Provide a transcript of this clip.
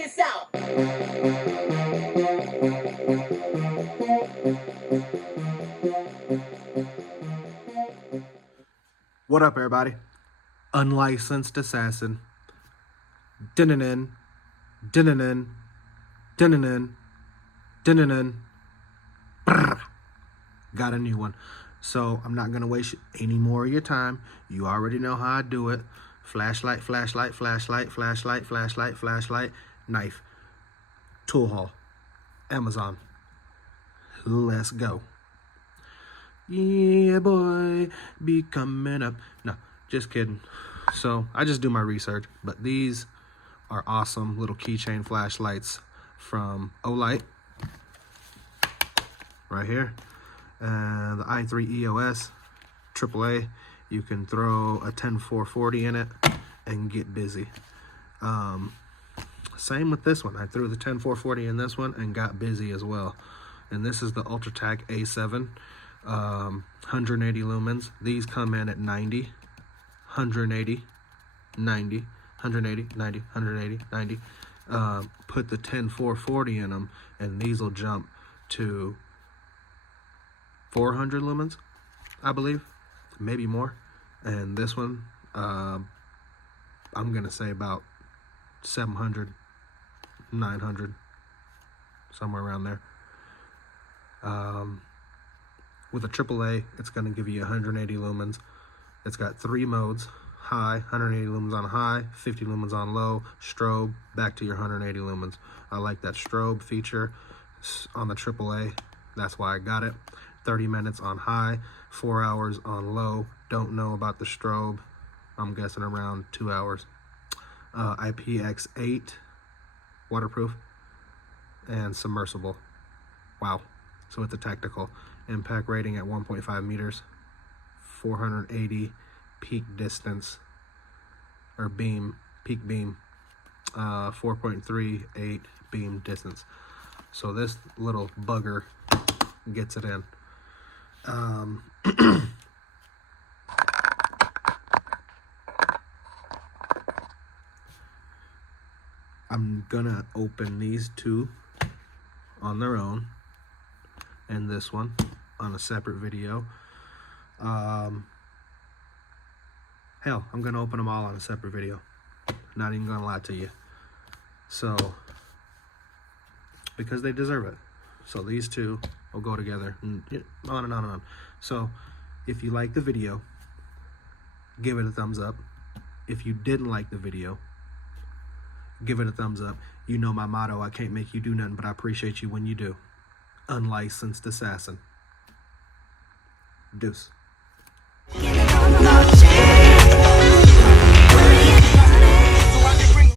this out. What up, everybody? Unlicensed assassin. Din-din-din, din-din-din, din-din-din, din-din-din. Brrr. Got a new one. So I'm not gonna waste any more of your time. You already know how I do it. Flashlight, flashlight, flashlight, flashlight, flashlight, flashlight, knife. Tool haul. Amazon. Let's go. Yeah, boy, be coming up. No, just kidding. So I just do my research, but these are awesome little keychain flashlights from Olight. Right here. The i3E EOS, AAA. You can throw a 10440 in it and get busy. Same with this one. I threw the 10440 in this one and got busy as well. And this is the Ultratech A7, 180 lumens. These come in at 90, 180, 90, 180, 90, 180, 90. Put the 10440 in them, and these will jump to 400 lumens, I believe, maybe more. And this one, I'm gonna say about 700, 900, somewhere around there. With a AAA, it's gonna give you 180 lumens. It's got 3 modes: high, 180 lumens on high, 50 lumens on low, strobe, back to your 180 lumens. I like that strobe feature on the AAA. That's why I got it. 30 minutes on high, 4 hours on low. Don't know about the strobe. I'm guessing around 2 hours. IPX8, waterproof, and submersible. Wow. So it's a tactical. Impact rating at 1.5 meters, 480 peak distance, or beam, peak beam, 4.38 beam distance. So this little bugger gets it in. I'm gonna open these two on their own and this one on a separate video. Hell, I'm gonna open them all on a separate video. Not even gonna lie to you. So, because they deserve it. So these two will go together, and on and on and on. So if you like the video, give it a thumbs up. If you didn't like the video, give it a thumbs up. You know my motto: I can't make you do nothing, but I appreciate you when you do. Unlicensed assassin. Deuce.